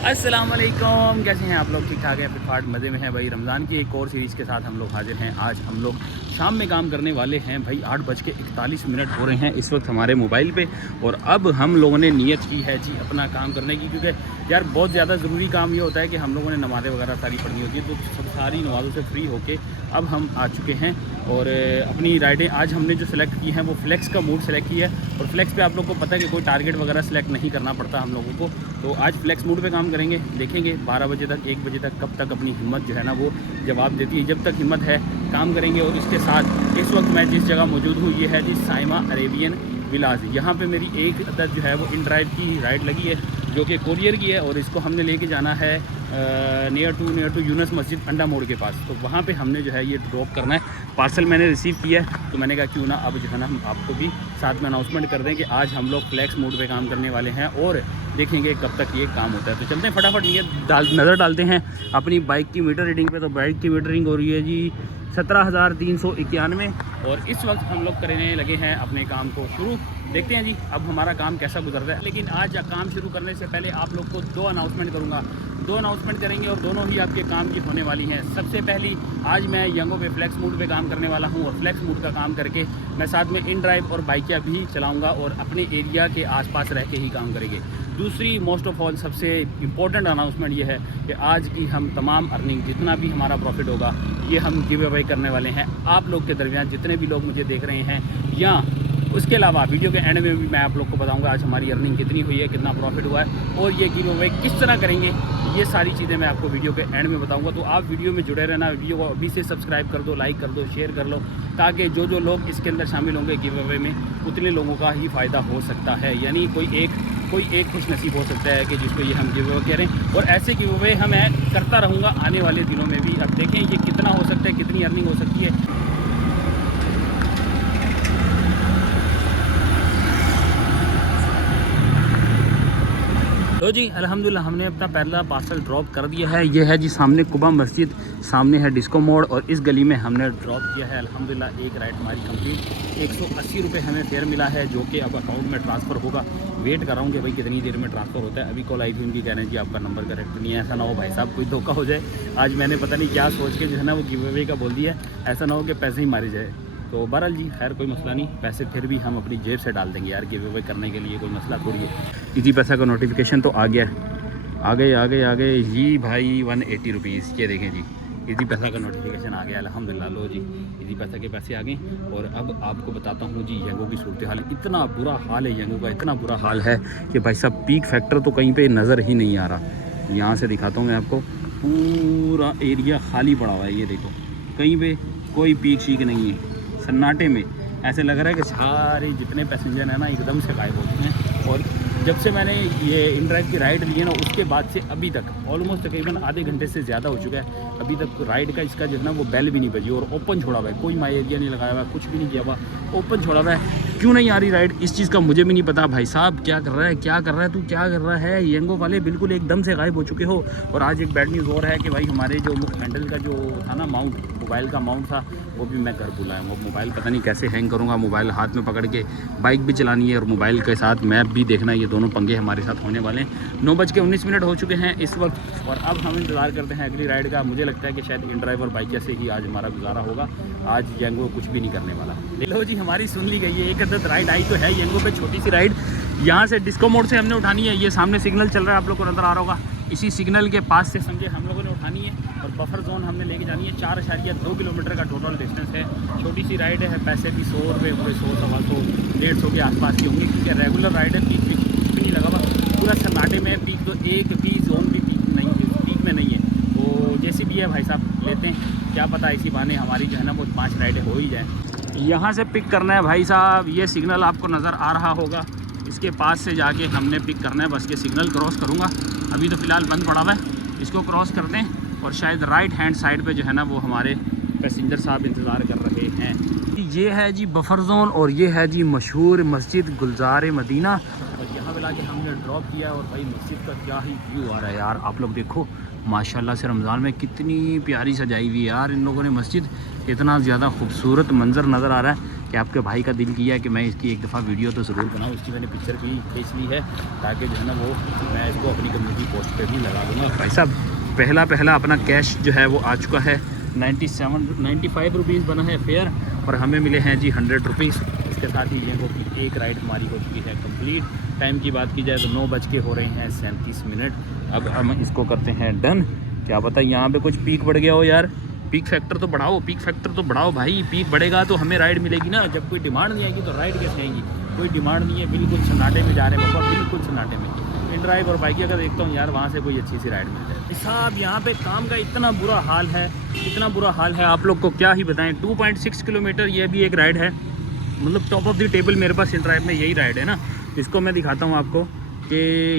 अस्सलाम वालेकुम, कैसे हैं आप लोग? ठीक ठाक है, फिटफाट मज़े में है भाई। रमज़ान की एक और सीरीज़ के साथ हम लोग हाजिर हैं। आज हम लोग शाम में काम करने वाले हैं भाई। 8:41 हो रहे हैं इस वक्त हमारे मोबाइल पे। और अब हम लोगों ने नियत की है जी अपना काम करने की, क्योंकि यार बहुत ज़्यादा ज़रूरी काम ये होता है कि हम लोगों ने नमाज़ें वगैरह सारी पढ़नी होती है। तो सब सारी नमाज़ों से फ्री होके अब हम आ चुके हैं और अपनी राइडें आज हमने जो सेलेक्ट की हैं वो फ्लेक्स का मूड सेलेक्ट किया है। और फ्लेक्स पे आप लोग को पता है कि कोई टारगेट वगैरह सेलेक्ट नहीं करना पड़ता हम लोगों को। तो आज फ्लेक्स मूड पे काम करेंगे, देखेंगे 12 बजे तक 1 बजे तक कब तक अपनी हिम्मत जो है ना वो जवाब देती है। जब तक हिम्मत है काम करेंगे। और इसके साथ इस वक्त मैं जिस जगह मौजूद हूँ ये है जी साइमा अरेबियन विलाज। यहाँ पे मेरी एक अदद जो है वो इन ड्राइव की राइड लगी है जो कि कोरियर की है। और इसको हमने लेके जाना है नियर टू यूनस मस्जिद अंडा मोड़ के पास। तो वहाँ पे हमने जो है ये ड्रॉप करना है। पार्सल मैंने रिसीव किया है, तो मैंने कहा क्यों ना अब जो है ना हम आपको भी साथ में अनाउंसमेंट कर दें कि आज हम लोग फ्लैक्स मोड पे काम करने वाले हैं और देखेंगे कब तक ये काम होता है। तो चलते हैं फटाफट ये नज़र डालते हैं अपनी बाइक की मीटर रीडिंग पे। तो बाइक की मीटर रीडिंग हो रही है जी 17,391। और इस वक्त हम लोग करने लगे हैं अपने काम को शुरू। देखते हैं जी अब हमारा काम कैसा गुजरता है। लेकिन आज काम शुरू करने से पहले आप लोग को दो अनाउंसमेंट करूँगा। दो अनाउंसमेंट करेंगे और दोनों ही आपके काम की होने वाली हैं। सबसे पहली, आज मैं यंगो पे फ्लैक्स मूड पे काम करने वाला हूं और फ्लैक्स मूड का काम करके मैं साथ में इन ड्राइव और बाइकियाँ भी चलाऊंगा और अपने एरिया के आसपास रह के ही काम करेंगे। दूसरी मोस्ट ऑफ ऑल सबसे इम्पोर्टेंट अनाउंसमेंट ये है कि आज की हम तमाम अर्निंग जितना भी हमारा प्रॉफिट होगा ये हम गिव अवे करने वाले हैं आप लोग के दरमियान, जितने भी लोग मुझे देख रहे हैं। या उसके अलावा वीडियो के एंड में भी मैं आप लोग को बताऊंगा आज हमारी अर्निंग कितनी हुई है, कितना प्रॉफिट हुआ है और ये गिव अवे किस तरह करेंगे। ये सारी चीज़ें मैं आपको वीडियो के एंड में बताऊंगा। तो आप वीडियो में जुड़े रहना, वीडियो को अभी से सब्सक्राइब कर दो, लाइक कर दो, शेयर कर लो, ताकि जो जो लोग इसके अंदर शामिल होंगे गिव अवे में उतने लोगों का ही फ़ायदा हो सकता है। यानी कोई एक खुश नसीब हो सकता है कि जिसको ये हम गिव अवे कह रहे हैं। और ऐसे गिव अवे मैं करता रहूँगा आने वाले दिनों में भी। अब देखें ये कितना हो सकता है, कितनी अर्निंग हो सकती है। तो जी अल्हम्दुलिल्लाह हमने अपना पहला पार्सल ड्रॉप कर दिया है। ये है जी सामने कुबा मस्जिद, सामने है डिस्को मोड़ और इस गली में हमने ड्रॉप किया है। अल्हम्दुलिल्लाह एक राइड हमारी कंप्लीट। 180 रुपये हमें फेयर मिला है जो कि अब अकाउंट में ट्रांसफ़र होगा। वेट कर रहा हूँ कि भाई कितनी देर में ट्रांसफ़र होता है। अभी कॉल आई थी उनकी, कह रहे हैं जी आपका नंबर करेक्ट नहीं है। ऐसा ना हो भाई साहब कोई धोखा हो जाए। आज मैंने पता नहीं क्या सोच के जो है ना वो गिव अवे का बोल दिया, ऐसा ना हो कि पैसे ही मारे जाए। तो बहरहाल जी खैर कोई मसला नहीं, पैसे फिर भी हम अपनी जेब से डाल देंगे यार, गिव अवे करने के लिए कोई मसला थोड़ी है। इजी पैसा का नोटिफिकेशन तो आ गया है, आ गए जी भाई 180 रुपीज़। ये देखें जी इजी पैसा का नोटिफिकेशन आ गया अल्हम्दुलिल्लाह। लो जी इजी पैसा के पैसे आ गए। और अब आपको बताता हूँ जी यंगो की सूरत हाल। इतना बुरा हाल है यंगो का, इतना बुरा हाल है कि भाई साहब पीक फैक्टर तो कहीं पे नज़र ही नहीं आ रहा। यहाँ से दिखाता हूँ मैं आपको, पूरा एरिया खाली पड़ा हुआ है। ये देखो कहीं पे कोई पीक शीक नहीं है, सन्नाटे में ऐसे लग रहा है कि सारे जितने पैसेंजर हैं ना एकदम से गायब हो चुके हैं। और जब से मैंने ये इन ड्राइव की राइड ली है ना उसके बाद से अभी तक ऑलमोस्ट तकरीबन आधे घंटे से ज़्यादा हो चुका है। अभी तक राइड का इसका जो है ना वो बेल भी नहीं बजी और ओपन छोड़ा हुआ है। कोई माई एरिया नहीं लगाया हुआ, कुछ भी नहीं किया हुआ, ओपन छोड़ा हुआ है। क्यों नहीं आ रही राइड इस चीज़ का मुझे भी नहीं पता। भाई साहब क्या कर रहा है, क्या कर रहा है, तू क्या कर रहा है? यंगो वाले बिल्कुल एकदम से गायब हो चुके हो। और आज एक बैड न्यूज़ और है कि भाई हमारे जो हैंडल का जो था ना माउंट, मोबाइल का माउंट था, वो भी मैं घर भूला है। वो मोबाइल पता नहीं कैसे हैंग करूँगा। मोबाइल हाथ में पकड़ के बाइक भी चलानी है और मोबाइल के साथ मैप भी देखना है। ये दोनों पंगे हमारे साथ होने वाले हैं। 9:19 हो चुके हैं इस वक्त और अब हम इंतज़ार करते हैं अगली राइड का। मुझे लगता है कि शायद इन ड्राइव और बाइक से ही आज हमारा गुजारा होगा। आज यंगो कुछ भी नहीं करने वाला। लो जी हमारी सुन ली गई है। एक अदद राइड आई तो है यंगो पे, छोटी सी राइड। यहाँ से डिस्को मोड से हमने उठानी है। ये सामने सिग्नल चल रहा है, आप लोग को नज़र आ रहा होगा। इसी सिग्नल के पास से समझे हम लोगों ने उठानी है और बफर जोन हमने लेके जानी है। 4.2 किलोमीटर का टोटल डिस्टेंस है। छोटी सी राइड है। पैसे भी 100 रुपये हुए, 100, 125, 150 के आसपास की होंगी क्योंकि रेगुलर राइड है। पीक कुछ भी नहीं लगा हुआ, पूरा सन्नाटे में। पीक तो एक भी जोन भी पीक में नहीं है। तो जैसी भी है भाई साहब लेते हैं, क्या पता इसी बहाने हमारी जो है ना वो 5 राइडें हो ही जाए। यहाँ से पिक करना है भाई साहब। ये सिग्नल आपको नज़र आ रहा होगा, इसके पास से जाके हमने पिक करना है। बस ये सिग्नल क्रॉस करूँगा, अभी तो फ़िलहाल बंद पड़ा हुआ है। इसको क्रॉस कर दें और शायद राइट हैंड साइड पे जो है ना वो हमारे पैसेंजर साहब इंतज़ार कर रहे हैं। ये है जी बफर जोन और ये है जी मशहूर मस्जिद गुलजार मदीना। और यहाँ पे लाके हमने ड्रॉप किया और भाई मस्जिद का क्या ही व्यू आ रहा है यार। आप लोग देखो माशाल्लाह से रमज़ान में कितनी प्यारी सजाई हुई है यार इन लोगों ने मस्जिद। इतना ज़्यादा खूबसूरत मंज़र नज़र आ रहा है। कि आपके भाई का दिल किया कि मैं इसकी एक दफ़ा वीडियो तो ज़रूर बनाऊँ। इसकी मैंने पिक्चर भी खींच ली है ताकि जो है ना वो मैं इसको अपनी कम्युनिटी पोस्ट पे भी लगा दूँगा। भाई साहब पहला अपना कैश जो है वो आ चुका है। 95 रुपीज़ बना है फेयर और हमें मिले हैं जी 100 रुपीज़। इसके साथ ही येंगो की एक राइड हमारी हो चुकी है कंप्लीट। टाइम की बात की जाए तो 9 बज के हो रहे हैं 37 मिनट। अब हम इसको करते हैं डन। क्या पता यहाँ पे कुछ पीक बढ़ गया हो यार, पीक फैक्टर तो बढ़ाओ भाई। पीक बढ़ेगा तो हमें राइड मिलेगी ना। जब कोई डिमांड नहीं आएगी तो राइड कैसे आएगी? कोई डिमांड नहीं है, बिल्कुल सन्नाटे में जा रहे हैं बाबा, बिल्कुल सन्नाटे में। इन ड्राइव और बाइक अगर देखता हूँ यार वहाँ से कोई अच्छी सी राइड मिल जाए। साहब यहाँ पे काम का इतना बुरा हाल है आप लोग को क्या ही बताएं। 2.6 किलोमीटर ये भी एक राइड है, मतलब टॉप ऑफ द टेबल मेरे पास इन ड्राइव में यही राइड है ना। इसको मैं दिखाता हूँ आपको कि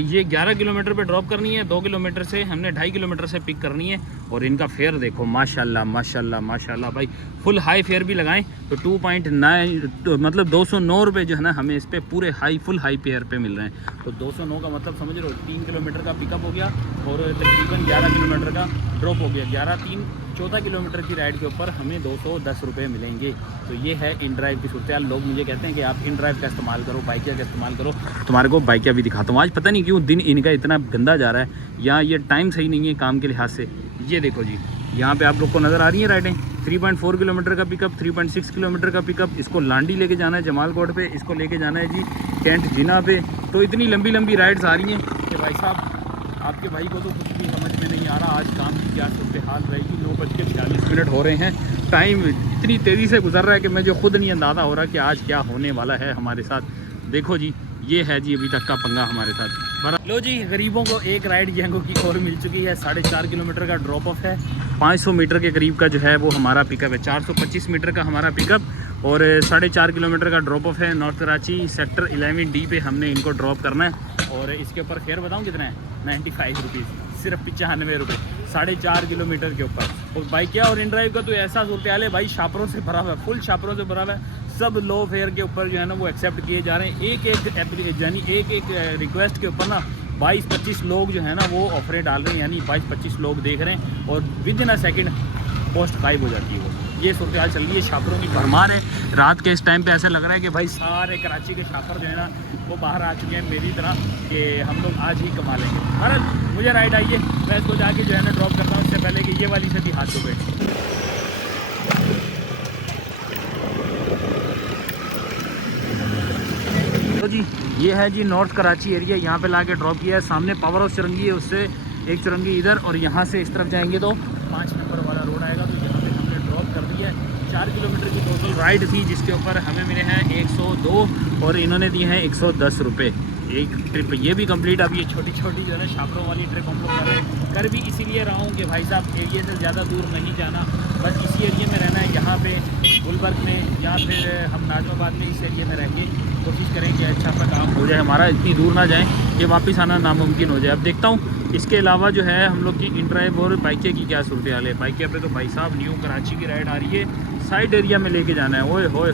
ये 11 किलोमीटर पे ड्रॉप करनी है, 2 किलोमीटर से हमने 2.5 किलोमीटर से पिक करनी है। और इनका फेयर देखो माशाल्लाह भाई, फुल हाई फेयर भी लगाएं तो 2.9 मतलब 209 रुपये जो है ना हमें इस पर पूरे फुल हाई फेयर पे मिल रहे हैं। तो 209 का मतलब समझ रहे हो 3 किलोमीटर का पिकअप हो गया और तकरीबन 11 किलोमीटर का ड्रॉप हो गया। 14 किलोमीटर की राइड के ऊपर हमें 210 रुपये मिलेंगे। तो ये है इन ड्राइव की सूरत। लोग मुझे कहते हैं कि आप इन ड्राइव का इस्तेमाल करो, बाइकिया का इस्तेमाल करो। तुम्हारे को बाइकिया भी दिखाता हूँ। आज पता नहीं क्यों दिन इनका इतना गंदा जा रहा है, या ये टाइम सही नहीं है काम के लिहाज से। ये देखो जी, यहाँ पे आप लोग को नज़र आ रही है राइडें। 3.4 किलोमीटर का पिकअप, 3.6 किलोमीटर का पिकअप। इसको लांडी लेके जाना है जमालकोट पे, इसको लेके जाना है जी कैंट जिना पे। तो इतनी लंबी राइड्स आ रही हैं कि भाई साहब आपके भाई को तो कुछ भी समझ में नहीं आ रहा आज काम की क्या सूरत हाल रहेगी। 9:46 हो रहे हैं। टाइम इतनी तेज़ी से गुजर रहा है कि मुझे खुद नहीं अंदाज़ा हो रहा कि आज क्या होने वाला है हमारे साथ। देखो जी, ये है जी अभी तक का पंगा हमारे साथ। लो जी, गरीबों को एक राइड येंगो की और मिल चुकी है। 4.5 किलोमीटर का ड्रॉप ऑफ है, 500 मीटर के करीब का जो है वो हमारा पिकअप है। 425 मीटर का हमारा पिकअप और 4.5 किलोमीटर का ड्रॉप ऑफ है। नॉर्थ कराची सेक्टर 11D पे हमने इनको ड्रॉप करना है। और इसके ऊपर फेयर बताऊँ कितना है? 95 रुपीज़, सिर्फ 95 रुपये 4.5 किलोमीटर के ऊपर। और बाइकिया और इन ड्राइव का तो ऐसा सूरत हाल है भाई, शापरों से भरा हुआ है, फुल शापरों से भरा हुआ है। सब लो फेयर के ऊपर जो है ना वो एक्सेप्ट किए जा रहे हैं। एक रिक्वेस्ट के ऊपर ना 22-25 लोग जो है ना वो ऑफरें डाल रहे हैं, यानी 22-25 लोग देख रहे हैं और with in a second post गायब हो जाती है वो। ये सूरत हाल चल रही है, शापरों की भरमार है। रात के इस टाइम पे ऐसा लग रहा है कि भाई सारे कराची के शापर जो है ना वो बाहर आ चुके हैं मेरी तरह कि हम लोग आज ही कमा लेंगे। बहरहाल मुझे राइड आई है, मैं इसको जाके जो है ना ड्रॉप करता हूँ इससे पहले कि ये वाली से भी हाथ धोबे। तो जी ये है जी नॉर्थ कराची एरिया, यहाँ पे लाके ड्रॉप किया है। सामने पावर हाउस चुरंगी है, उससे एक चुरंगी इधर और यहाँ से इस तरफ जाएंगे तो 5 नंबर वाला रोड आएगा। तो यहाँ पे हमने ड्रॉप कर दिया है। 4 किलोमीटर की टोटल राइड थी जिसके ऊपर हमें मिले हैं 102 और इन्होंने दिए हैं 110 रुपये एक ट्रिप। ये भी कंप्लीट। अब ये छोटी जो है ना शापरों वाली ट्रिप हम लोग कर भी इसीलिए रहा हूँ कि भाई साहब एरिया से ज़्यादा दूर नहीं जाना, बस इसी एरिया में रहना है। यहाँ पे गुलबर्ग में या फिर हम नाजमाबाद में इस एरिया में रह के कोशिश करें कि अच्छा सा काम हो जाए हमारा, इतनी दूर ना जाएं कि वापस आना नामुमकिन हो जाए। अब देखता हूँ इसके अलावा जो है हम लोग की इन ड्राइव और बाइकिया की क्या सूरत हाल है। बाइकिया पे तो भाई साहब न्यू कराची की राइड आ रही है, साइड एरिया में लेके जाना है। ओए होए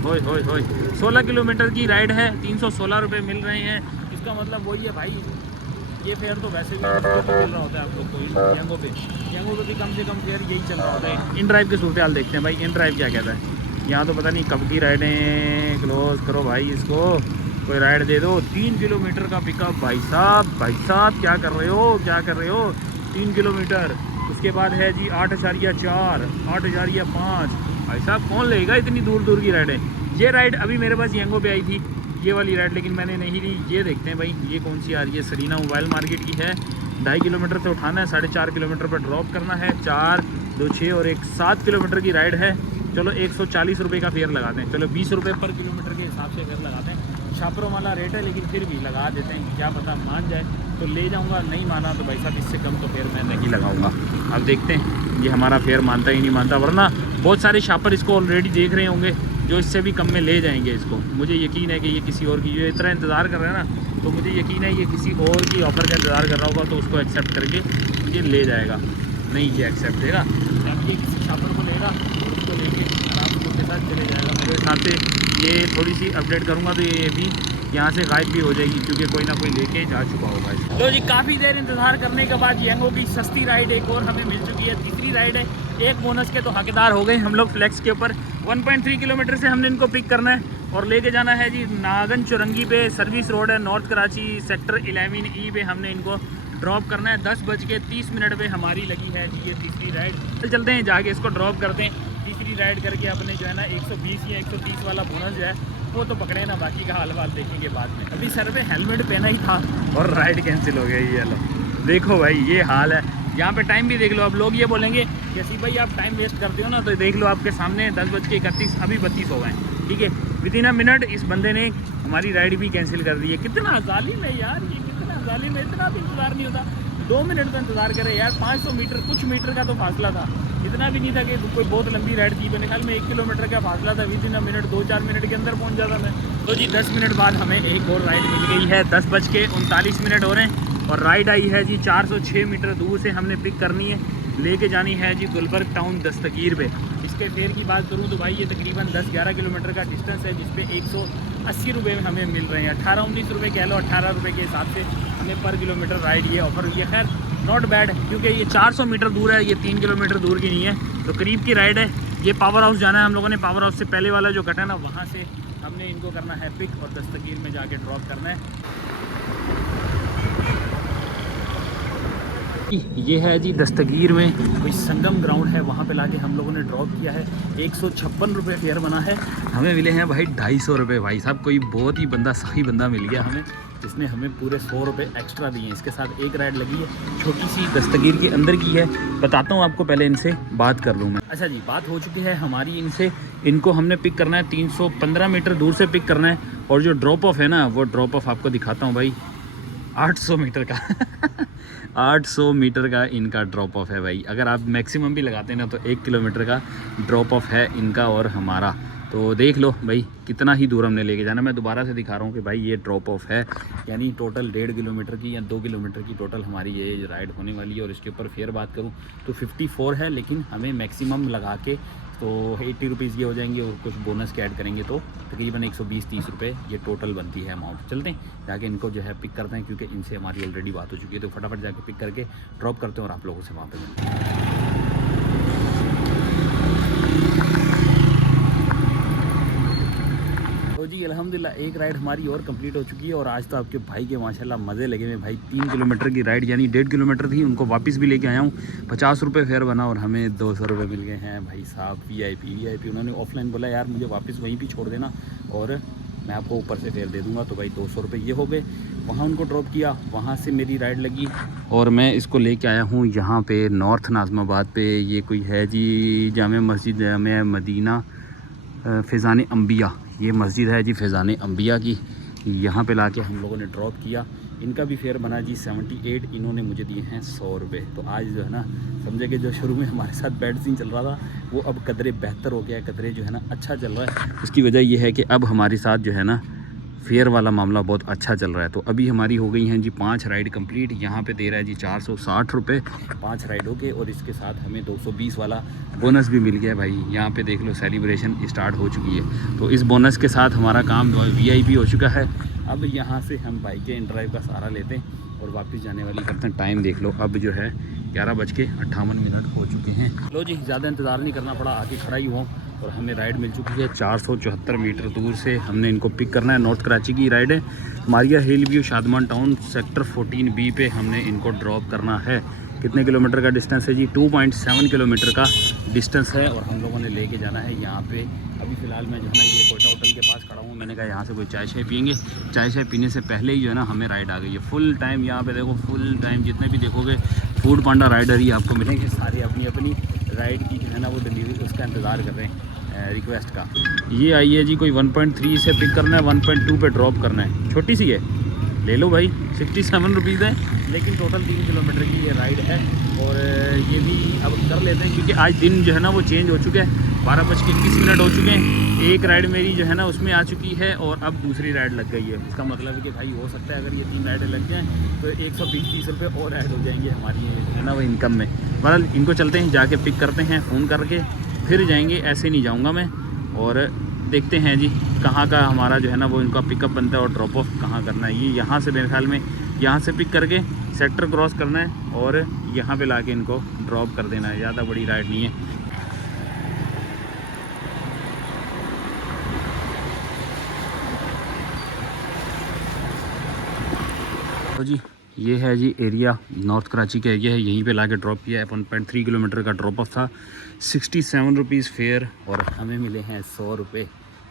16 किलोमीटर की राइड है, 316 रुपये मिल रहे हैं। इसका मतलब वही है भाई, ये फेयर तो वैसे भी मिल रहा होता है आप लोग को येंगो पे भी कम से कम फेयर यही चल रहा होता है। इन ड्राइव की सूरत हाल देखते हैं भाई, इन ड्राइव क्या कहता है। यहाँ तो पता नहीं कब की राइडें। क्लोज करो भाई इसको, कोई राइड दे दो। 3 किलोमीटर का पिकअप भाई साहब क्या कर रहे हो 3 किलोमीटर। उसके बाद है जी 8.4, 8.5। भाई साहब कौन लेगा इतनी दूर की राइडें। ये राइड अभी मेरे पास येंगो पे आई थी, ये वाली राइड, लेकिन मैंने नहीं ली। ये देखते हैं भाई ये कौन सी आ रही है। सरीना मोबाइल मार्केट की है। 2.5 किलोमीटर से उठाना है, 4.5 किलोमीटर पर ड्रॉप करना है। 4, 2, 6 और 1 7 किलोमीटर की राइड है। चलो 140 रुपये का फेयर लगाते हैं। चलो 20 रुपये पर किलोमीटर के हिसाब से फेयर लगाते हैं। छापरों वाला रेट है लेकिन फिर भी लगा देते हैं, क्या पता मान जाए तो ले जाऊंगा, नहीं माना तो भाई साहब इससे कम तो फेयर मैं नहीं लगाऊंगा। अब देखते हैं ये हमारा फेयर मानता ही नहीं मानता, वरना बहुत सारे शापर इसको ऑलरेडी देख रहे होंगे जो इससे भी कम में ले जाएंगे इसको। मुझे यकीन है कि ये किसी और की जो इतना इंतज़ार कर रहे हैं ना, तो मुझे यकीन है ये किसी और की ऑफ़र का इंतज़ार कर रहा होगा तो उसको एक्सेप्ट करके ये ले जाएगा। नहीं ये एक्सेप्ट देगा, ये किसी शापर को लेगा और उसको लेके आराम से उसके साथ चले जाएगा। मेरे हिसाब से ये थोड़ी सी अपडेट करूँगा तो ये भी यहाँ से गायब भी हो जाएगी क्योंकि कोई ना कोई लेके जा चुका होगा इसको। लो जी, काफ़ी देर इंतज़ार करने के बाद यंगो की सस्ती राइड एक और हमें मिल चुकी है, तीसरी राइड है। एक बोनस के तो हकदार हो गए हम लोग फ्लेक्स के ऊपर। 1.3 किलोमीटर से हमने इनको पिक करना है और लेके जाना है जी नागन चुरंगी पे। सर्विस रोड है नॉर्थ कराची सेक्टर 11E पे हमने इनको ड्रॉप करना है। 10:30 पे हमारी लगी है जी ये तीसरी राइड। तो चलते हैं जाके इसको ड्रॉप करते हैं। तीसरी राइड करके अपने जो है ना 120 या 130 वाला बोनस जो है वो तो पकड़े ना, बाकी का हाल वाल देखेंगे बाद में। अभी सर पे हेलमेट पहना ही था और राइड कैंसिल हो गया। ये लो देखो भाई, ये हाल है। यहाँ पे टाइम भी देख लो। अब लोग ये बोलेंगे कि सी भाई आप टाइम वेस्ट करते हो ना, तो देख लो आपके सामने 10:31 अभी 32 हो गए। ठीक है, विदिन अ मिनट इस बंदे ने हमारी राइड भी कैंसिल कर दी है। कितना जालिम है यार, ये कितना जालिम है। इतना भी इंतज़ार नहीं होता, 2 मिनट का इंतज़ार करे यार। 500 मीटर कुछ मीटर का तो फासला था, इतना भी नहीं था कि कोई बहुत लंबी राइड थी। मेरे ख्याल में 1 किलोमीटर का फासला था। विदिन अ मिनट 2-4 मिनट के अंदर पहुंच जाता मैं। तो जी 10 मिनट बाद हमें एक और राइड मिल गई है। 10:39 हो रहे हैं और राइड आई है जी 406 मीटर दूर से हमने पिक करनी है। लेके जानी है जी गुलबर्ग टाउन दस्तगीर पे। इसके फेयर की बात करूँ तो भाई ये तकरीबन 10-11 किलोमीटर का डिस्टेंस है, जिसपे 180 रुपये में हमें मिल रहे हैं। 18-19 रुपये कह लो, 18 रुपये के हिसाब से हमें पर किलोमीटर राइड ये ऑफर हुई है। खैर नॉट बैड, क्योंकि ये 400 मीटर दूर है, ये 3 किलोमीटर दूर की नहीं है, तो करीब की राइड है। ये पावर हाउस जाना है हम लोगों ने। पावर हाउस से पहले वाला जो कट है ना, वहाँ से हमने इनको करना है पिक और दस्तगीर में जाके ड्रॉप करना है। ये है जी दस्तगीर में कोई संगम ग्राउंड है, वहाँ पे लाके हम लोगों ने ड्रॉप किया है। 156 रुपये फेयर बना है। हमें मिले हैं भाई 250 रुपये। भाई साहब कोई बहुत ही बंदा सही बंदा मिल गया हमें, जिसने हमें पूरे 100 रुपये एक्स्ट्रा दिए हैं। इसके साथ एक राइड लगी है, छोटी सी दस्तगीर के अंदर की है। बताता हूँ आपको, पहले इनसे बात कर लूँ मैं। अच्छा जी, बात हो चुकी है हमारी इनसे। इनको हमने पिक करना है 315 मीटर दूर से पिक करना है। और जो ड्रॉप ऑफ है ना, वो ड्रॉप ऑफ आपको दिखाता हूँ भाई, 800 मीटर का 800 मीटर का इनका ड्रॉप ऑफ है भाई। अगर आप मैक्सिमम भी लगाते हैं ना, तो 1 किलोमीटर का ड्रॉप ऑफ है इनका और हमारा। तो देख लो भाई कितना ही दूर हमने लेके जाना। मैं दोबारा से दिखा रहा हूँ कि भाई ये ड्रॉप ऑफ है, यानी टोटल 1.5 किलोमीटर की या 2 किलोमीटर की टोटल हमारी ये राइड होने वाली है। और इसके ऊपर फेयर बात करूँ तो 54 है, लेकिन हमें मैक्सिमम लगा के तो 80 रुपीज़ ये हो जाएंगे और कुछ बोनस के ऐड करेंगे तो तकरीबन 120-130 रुपये ये टोटल बनती है अमाउंट। चलते हैं जाके इनको जो है पिक करते हैं, क्योंकि इनसे हमारी ऑलरेडी बात हो चुकी है। तो फटाफट जाके पिक करके ड्रॉप करते हैं और आप लोगों से वहाँ पर मिलते हैं। तो जी अल्हम्दुलिल्लाह एक राइड हमारी और कंप्लीट हो चुकी है। और आज तो आपके भाई के माशाल्लाह मज़े लगे हुए भाई। 3 किलोमीटर की राइड यानी 1.5 किलोमीटर थी, उनको वापस भी लेके आया हूँ। 50 रुपये फेयर बना और हमें 200 रुपये मिल गए हैं भाई साहब। VIP उन्होंने ऑफलाइन बोला यार मुझे वापस वहीं पर छोड़ देना और मैं आपको ऊपर से फेयर दे दूँगा। तो भाई 200 रुपये ये हो गए। वहाँ उनको ड्रॉप किया, वहाँ से मेरी राइड लगी और मैं इसको लेके आया हूँ यहाँ पे नॉर्थ नाज़माबाद पे। ये कोई है जी जामे मस्जिद, जामे मदीना फ़ैज़ान अंबिया, ये मस्जिद है जी फ़ैज़ान अंबिया की। यहाँ पे लाके हम लोगों ने ड्रॉप किया। इनका भी फेयर बना जी 78। इन्होंने मुझे दिए हैं 100 रुपये। तो आज जो है ना समझे कि जो शुरू में हमारे साथ बैड सीन चल रहा था वो अब कदरे बेहतर हो गया है, कदरे जो है ना अच्छा चल रहा है। उसकी वजह ये है कि अब हमारे साथ जो है ना फेयर वाला मामला बहुत अच्छा चल रहा है। तो अभी हमारी हो गई हैं जी 5 राइड कंप्लीट। यहाँ पे दे रहा है जी 460 रुपये 5 राइडों के, और इसके साथ हमें 220 वाला बोनस भी मिल गया है भाई। यहाँ पे देख लो सेलिब्रेशन स्टार्ट हो चुकी है। तो इस बोनस के साथ हमारा काम VIP हो चुका है। अब यहाँ से हम बाइक के इन ड्राइव का सहारा लेते हैं और वापस जाने वाली करते हैं। टाइम देख लो, अब जो है 11:58 हो चुके हैं। लो जी ज़्यादा इंतज़ार नहीं करना पड़ा, आके खड़ा ही हुआ और हमें राइड मिल चुकी है। 474 मीटर दूर से हमने इनको पिक करना है। नॉर्थ कराची की राइड है। मारिया हिल view Shadman town sector 14B पे हमने इनको ड्रॉप करना है। कितने किलोमीटर का डिस्टेंस है जी? 2.7 किलोमीटर का डिस्टेंस है और हम लोगों ने लेके जाना है यहाँ पे। अभी फ़िलहाल मैं जो है ना ये कोयटा होटल के पास खड़ा हूँ। मैंने कहा यहाँ से कोई चाय शाय पियेंगे। चाय शाय पीने से पहले ही जो है ना हमें राइड आ गई है। फुल टाइम यहाँ पे देखो, फुल टाइम जितने भी देखोगे फूड पांडा राइडर ही आपको मिलेंगे। सारे अपनी अपनी राइड की जो है ना वो डिलीवरी उसका इंतज़ार कर रहे हैं, रिक्वेस्ट का। ये आई है जी कोई 1.3 से पिक करना है, 1.2 पे ड्रॉप करना है। छोटी सी है, ले लो भाई। 67 रुपीज़ है, लेकिन टोटल 3 किलोमीटर की ये राइड है। और ये भी अब कर लेते हैं क्योंकि आज दिन जो है ना वो चेंज हो चुका है। 12:21 हो चुके हैं। एक राइड मेरी जो है ना उसमें आ चुकी है और अब दूसरी राइड लग गई है। इसका मतलब है कि भाई हो सकता है अगर ये 3 राइडें लग जाएँ तो 120-30 रुपये और ऐड हो जाएंगे हमारी है ना वो इनकम में। बहरहाल इनको चलते हैं, जाके पिक करते हैं फ़ोन करके, फिर जाएंगे। ऐसे नहीं जाऊँगा मैं। और देखते हैं जी कहाँ का हमारा जो है ना वो इनका पिकअप बनता है और ड्रॉप ऑफ कहाँ करना है। ये यहाँ से मेरे ख्याल में यहाँ से पिक करके सेक्टर क्रॉस करना है और यहाँ पे लाके इनको ड्रॉप कर देना है। ज़्यादा बड़ी राइड नहीं है। तो जी ये है जी एरिया, नॉर्थ कराची का एरिया है। यहीं पे लाके ड्रॉप किया है। 1.3 किलोमीटर का ड्रॉप ऑफ था। 67 रुपीज़ फेयर और हमें मिले हैं 100 रुपये।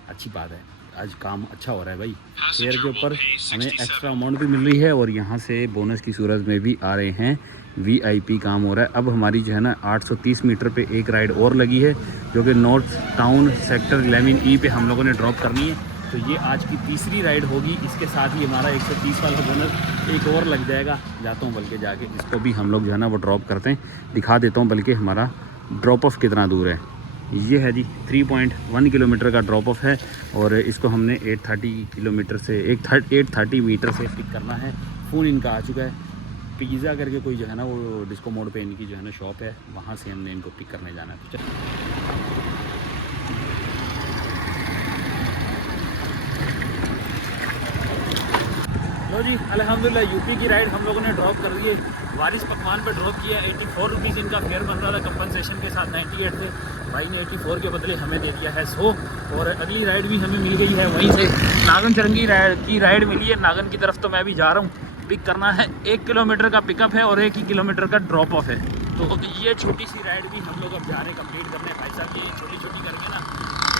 अच्छी बात है, आज काम अच्छा हो रहा है भाई। फेयर के ऊपर हमें एक्स्ट्रा अमाउंट भी मिल रही है और यहाँ से बोनस की सूरत में भी आ रहे हैं। VIP काम हो रहा है। अब हमारी जो है ना 830 मीटर पे एक राइड और लगी है जो कि नॉर्थ टाउन सेक्टर 11E पे हम लोगों ने ड्रॉप करनी है। तो ये आज की तीसरी राइड होगी। इसके साथ ही हमारा 130 वाला बोनस एक और लग जाएगा। जाता हूँ बल्कि जाके इसको भी हम लोग जो है ना वो ड्रॉप करते हैं, दिखा देता हूँ बल्कि हमारा ड्रॉप ऑफ कितना दूर है। ये है जी 3.1 किलोमीटर का ड्रॉप ऑफ है और इसको हमने 830 मीटर से पिक करना है। फ़ोन इनका आ चुका है। पिज़्ज़ा करके कोई जो है ना वो डिस्को मोड पे इनकी जो है ना शॉप है, वहाँ से हमने इनको पिक करने जाना है। लो जी अल्हम्दुलिल्लाह यूपी की राइड हम लोगों ने ड्रॉप कर दी है। वारिस पकवान पे ड्रॉप किया। 84 रुपीज़ इनका फेयर बन रहा था, कंपनसेशन के साथ 98 थे। भाई ने 84 के बदले हमें दे दिया है 100। और अगली राइड भी हमें मिल गई है वहीं से। नागन चरंगी की राइड मिली है। नागन की तरफ तो मैं भी जा रहा हूँ। पिक करना है। 1 किलोमीटर का पिकअप है और 1 ही किलोमीटर का ड्रॉप ऑफ है। तो ये छोटी सी राइड भी हम लोग अब जा रहे हैं कंप्लीट करने। भाई साहब ये छोटी छोटी करके ना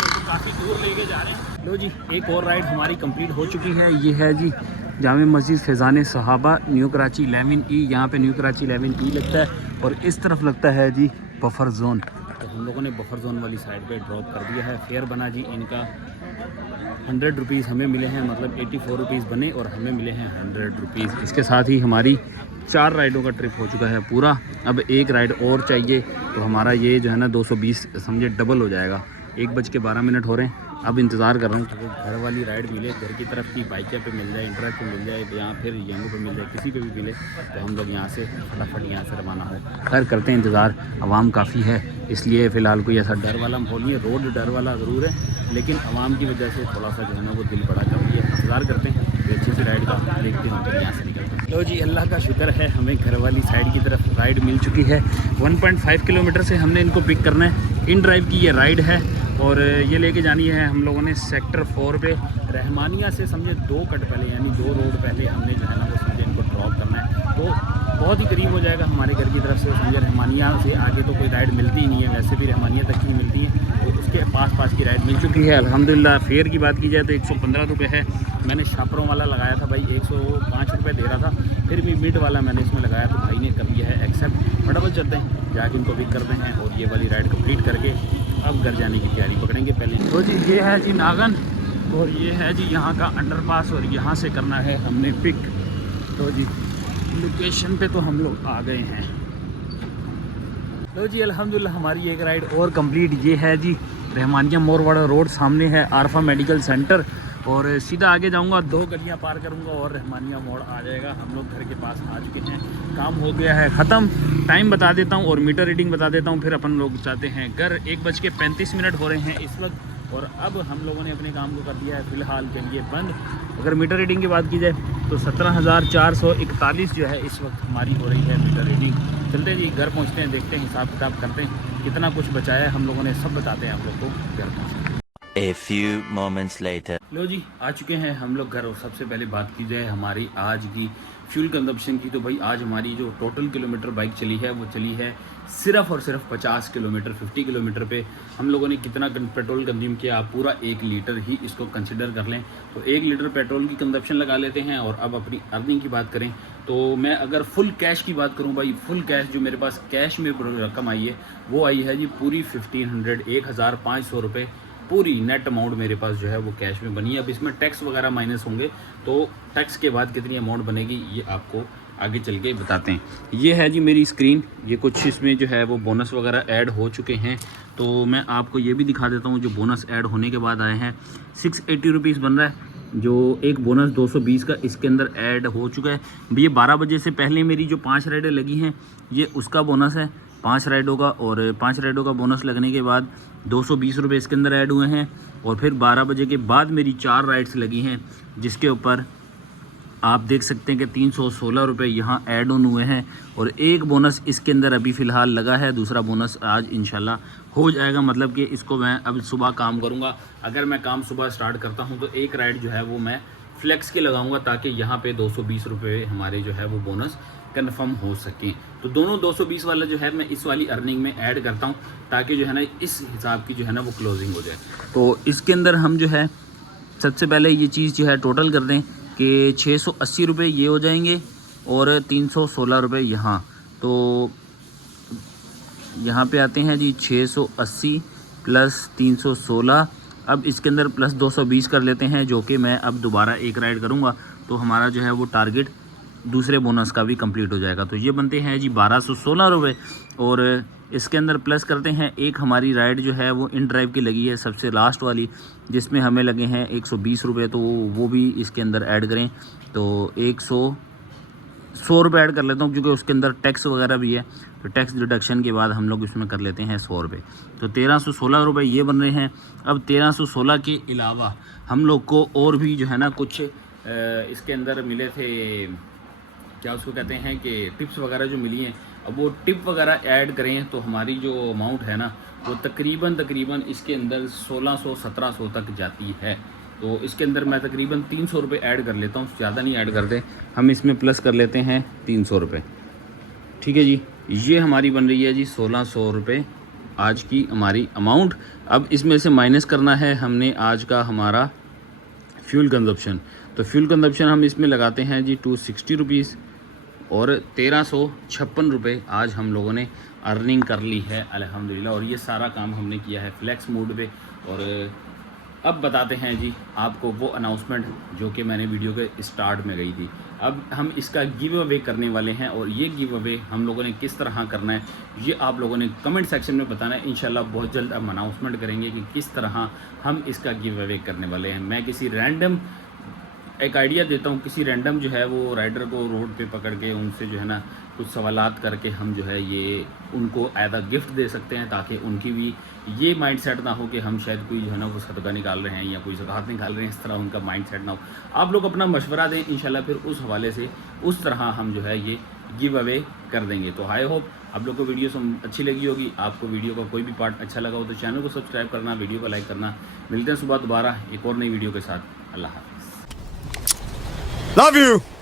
तो काफ़ी दूर लेके जा रहे हैं। लो जी एक और राइड हमारी कंप्लीट हो चुकी है। ये है जी जामे मस्जिद फैज़ान सहाबा, न्यू कराची 11E। यहाँ पे न्यू कराची 11E लगता है और इस तरफ लगता है जी बफर जोन। तो हम लोगों ने बफर जोन वाली साइड पे ड्रॉप कर दिया है। फेयर बना जी इनका 100 रुपीज़ हमें मिले हैं, मतलब 84 रुपीज़ बने और हमें मिले हैं 100 रुपीज़। इसके साथ ही हमारी 4 राइडों का ट्रिप हो चुका है पूरा। अब एक राइड और चाहिए तो हमारा ये जो है ना 220 समझे डबल हो जाएगा। 1:12 हो रहे हैं। अब इंतज़ार कर रहा हूँ कि घर वाली राइड मिले, घर की तरफ की बाइकें पे मिल जाए, इंटरेस्ट पे मिल जाए या फिर यंगो पे मिल जाए, किसी पे भी मिले तो हम लोग यहाँ से फटाफट यहाँ से रवाना हो। खैर करते हैं इंतज़ार। आवाम काफ़ी है इसलिए फ़िलहाल कोई ऐसा डर वाला माहौल नहीं है। रोड डर वाला ज़रूर है लेकिन आवाम की वजह से थोड़ा सा जो है ना वो दिल बड़ा कर दिया। इंतज़ार करते हैं अच्छी सी राइड का, देखते हैं फिर यहाँ से निकलते हैं। लो जी अल्लाह का शुक्र है हमें घर वाली साइड की तरफ राइड मिल चुकी है। 1.5 किलोमीटर से हमने इनको पिक करना है। इन ड्राइव की ये राइड है और ये लेके जानी है हम लोगों ने सेक्टर 4 पे रहमानिया से समझे 2 कट पहले यानी 2 रोड पहले हमने जो है ना वो समझे इनको ड्रॉप करना है। तो बहुत ही करीब हो जाएगा हमारे घर की तरफ से। समझे रहमानिया से आगे तो कोई राइड मिलती ही नहीं है, वैसे भी रहमानिया तक की मिलती है। तो उसके पास की राइड मिल चुकी है अल्हम्दुलिल्लाह। फेयर की बात की जाए तो 115 रुपये है। मैंने शापरों वाला लगाया था भाई, 105 रुपये दे रहा था, फिर भी मिड वाला मैंने इसमें लगाया तो भाई ने कर दिया है एक्सेप्ट। फटाफट चलते हैं जाके इनको पिक करते हैं और ये वाली राइड कंप्लीट करके अब घर जाने की तैयारी पकड़ेंगे पहले। तो जी ये है जी नागन और ये है जी यहाँ का अंडरपास और यहाँ से करना है हमने पिक। तो जी लोकेशन पे तो हम लोग आ गए हैं। लो जी अल्हम्दुलिल्लाह हमारी एक राइड और कंप्लीट। ये है जी रहमानिया मोरवाड़ा रोड, सामने है आरफा मेडिकल सेंटर और सीधा आगे जाऊंगा 2 गलियां पार करूंगा और रहमानिया मोड़ आ जाएगा। हम लोग घर के पास आ चुके हैं। काम हो गया है ख़त्म। टाइम बता देता हूं और मीटर रीडिंग बता देता हूं, फिर अपन लोग जाते हैं घर। 1:35 हो रहे हैं इस वक्त और अब हम लोगों ने अपने काम को कर दिया है फ़िलहाल के लिए बंद। अगर मीटर रीडिंग की बात की जाए तो 17,441 जो है इस वक्त हमारी हो रही है मीटर रीडिंग। चलते हैं जी घर पहुँचते हैं, देखते हैं हिसाब किताब करते हैं कितना कुछ बचाया है हम लोगों ने, सब बताते हैं आप लोग को घर पहुँचते। A few moments later. लो जी आ चुके हैं हम लोग घर और सबसे पहले बात की जाए हमारी आज की फ्यूल कंजप्शन की तो भाई आज हमारी जो टोटल किलोमीटर बाइक चली है वो चली है सिर्फ और सिर्फ 50 किलोमीटर। 50 किलोमीटर पे हम लोगों ने कितना पेट्रोल कंज्यूम किया, आप पूरा 1 लीटर ही इसको कंसिडर कर लें तो 1 लीटर पेट्रोल की कंजप्शन लगा लेते हैं। और अब अपनी अर्निंग की बात करें तो मैं अगर फुल कैश की बात करूं भाई, फुल कैश जो मेरे पास कैश में रकम आई है वो आई है जी पूरी 1500 रुपये पूरी नेट अमाउंट मेरे पास जो है वो कैश में बनी है। अब इसमें टैक्स वगैरह माइनस होंगे तो टैक्स के बाद कितनी अमाउंट बनेगी ये आपको आगे चल के बताते हैं। ये है जी मेरी स्क्रीन, ये कुछ इसमें जो है वो बोनस वगैरह ऐड हो चुके हैं तो मैं आपको ये भी दिखा देता हूँ। जो बोनस ऐड होने के बाद आए हैं 680 रुपीज़ बन रहा है। जो एक बोनस 220 का इसके अंदर ऐड हो चुका है। ये 12 बजे से पहले मेरी जो 5 राइडें लगी हैं ये उसका बोनस है। 5 राइडों का, और 5 राइडों का बोनस लगने के बाद 220 रुपये इसके अंदर ऐड हुए हैं। और फिर 12 बजे के बाद मेरी 4 राइड्स लगी हैं, जिसके ऊपर आप देख सकते हैं कि 316 रुपये यहाँ ऐड ऑन हुए हैं। और एक बोनस इसके अंदर अभी फ़िलहाल लगा है, दूसरा बोनस आज इंशाल्लाह हो जाएगा। मतलब कि इसको मैं अब सुबह काम करूँगा। अगर मैं काम सुबह स्टार्ट करता हूँ तो एक राइड जो है वो मैं फ्लेक्स के लगाऊंगा, ताकि यहाँ पे 220 रुपये हमारे जो है वो बोनस कंफर्म हो सकें। तो दोनों 220 वाला जो है मैं इस वाली अर्निंग में ऐड करता हूँ, ताकि जो है ना इस हिसाब की जो है ना वो क्लोजिंग हो जाए। तो इसके अंदर हम जो है सबसे पहले ये चीज़ जो है टोटल कर दें कि 680 रुपये ये हो जाएंगे और 316 रुपये यहाँ। तो यहाँ पे आते हैं जी 680 प्लस 316। अब इसके अंदर प्लस 220 कर लेते हैं, जो कि मैं अब दोबारा एक राइड करूँगा तो हमारा जो है वो टारगेट दूसरे बोनस का भी कंप्लीट हो जाएगा। तो ये बनते हैं जी 1216 रुपये। और इसके अंदर प्लस करते हैं एक हमारी राइड जो है वो इन ड्राइव की लगी है सबसे लास्ट वाली, जिसमें हमें लगे हैं 120 रुपये। तो वो भी इसके अंदर ऐड करें, तो 100 रुपये ऐड कर लेता हूँ, क्योंकि उसके अंदर टैक्स वगैरह भी है। तो टैक्स डिडक्शन के बाद हम लोग इसमें कर लेते हैं 100 रुपये। तो 1316 रुपये ये बन रहे हैं। अब 1316 के अलावा हम लोग को और भी जो है ना कुछ इसके अंदर मिले थे, क्या उसको कहते हैं कि टिप्स वगैरह जो मिली हैं। अब वो टिप वगैरह ऐड करें तो हमारी जो अमाउंट है ना वो तकरीबन इसके अंदर 1600-1700 तक जाती है। तो इसके अंदर मैं तकरीबन 300 रुपये ऐड कर लेता हूँ, ज़्यादा नहीं ऐड करते हम, इसमें प्लस कर लेते हैं 300 रुपये। ठीक है जी, ये हमारी बन रही है जी 1600 रुपये आज की हमारी अमाउंट। अब इसमें से माइनस करना है हमने आज का हमारा फ्यूल कंजप्शन। तो फ्यूल कंजप्शन हम इसमें लगाते हैं जी 260 रुपीज़, और 1356 रुपये आज हम लोगों ने अर्निंग कर ली है अल्हम्दुलिल्लाह। और ये सारा काम हमने किया है फ्लेक्स मोड पे। और अब बताते हैं जी आपको वो अनाउंसमेंट जो कि मैंने वीडियो के स्टार्ट में गई थी। अब हम इसका गिव अवे करने वाले हैं, और ये गिव अवे हम लोगों ने किस तरह करना है ये आप लोगों ने कमेंट सेक्शन में बताना है। इंशाल्लाह बहुत जल्द हम अनाउंसमेंट करेंगे कि किस तरह हम इसका गिव अवे करने वाले हैं। मैं किसी रैंडम एक आइडिया देता हूँ, किसी रैंडम जो है वो राइडर को रोड पे पकड़ के उनसे जो है ना कुछ सवालात करके हम जो है ये उनको एज अ गिफ्ट दे सकते हैं, ताकि उनकी भी ये माइंड सेट ना हो कि हम शायद कोई जो है ना वो सदका निकाल रहे हैं या कोई ज़कात निकाल रहे हैं। इस तरह उनका माइंड सेट ना हो। आप लोग अपना मशवरा दें, इंशाल्लाह फिर उस हवाले से उस तरह हम जो है ये गिव अवे कर देंगे। तो आई होप आप लोग को वीडियो अच्छी लगी होगी। आपको वीडियो का कोई भी पार्ट अच्छा लगा हो तो चैनल को सब्सक्राइब करना, वीडियो को लाइक करना। मिलते हैं सुबह दोबारा एक और नई वीडियो के साथ। अल्लाह हाफ़िज़। Love you!